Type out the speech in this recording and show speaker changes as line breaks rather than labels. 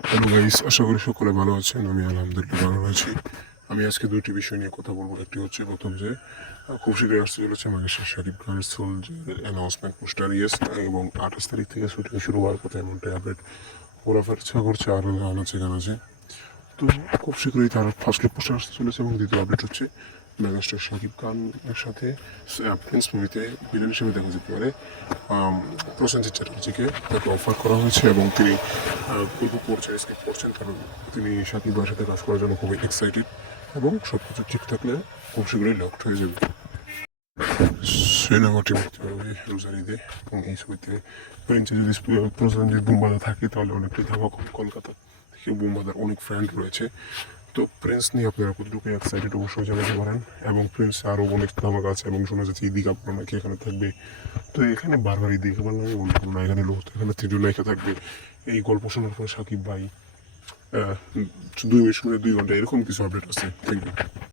Hello guys আশা করি সকলে ভালো আছেন, আমি আলহামদুলিল্লাহ ভালো আছি। আমি আজকে দুইটি বিষয় নিয়ে কথা বলব। একটি হচ্ছে প্রথম যে খুব শীঘ্রই আসতে চলেছে মাগেশ্বর শাকিব খানের সোল অ্যানাউন্সমেন্ট পোস্টার ইয়েস এবং আঠাশ তারিখ থেকে শুটিং শুরু হওয়ার কথা এমনটাই আপডেট ওরাফের ইচ্ছা করছে আরও গান আছে গান আছে তো খুব শীঘ্রই তার ফার্স্ট পোস্টার আসতে চলেছে এবং দ্বিতীয় আপডেট হচ্ছে মেগাস্টার শাকিব খানের সাথে প্রিন্স মুভিতে ভিলেন হিসেবে দেখা যেতে পারে। প্রসেনজিৎ চ্যাটার্জিকে তাকে অফার করা হয়েছে এবং তিনি পড়ছেন স্ক্রিপ্ট পড়ছেন কারণ তিনি শাকিব সাথে কাজ করার জন্য খুবই এক্সাইটেড এবং সব কিছু ঠিক থাকলে খুব শীঘ্রই লকড হয়ে যাবে। সিনেমাটি মুক্তি পাবে রোজার ঈদে এবং এই ছবিতে প্রিন্সে যদি প্রসেনজিৎ বুম্বাদা থাকে, তাহলে অনেকটাই ধামা কম কলকাতা থেকে বুম্বাদার অনেক ফ্রেন্ড রয়েছে। তো প্রিন্স নিয়ে আপনারা কতটুকু এক্সাইটেড অবশ্যই জানাতে পারেন এবং প্রিন্স আরও অনেক ধামাকা আছে এবং শোনা যাচ্ছে ইদিকা নাকি এখানে থাকবে। তো এখানে বারবার ইদিকা অন্য কোনো নায়িকা নিল এখানে তৃতীয় নায়িকা থাকবে। এই গল্প শোনার পর সাকিব ভাই দুই মিনিট, দুই ঘণ্টা এরকম কিছু আপডেট আছে। Thank you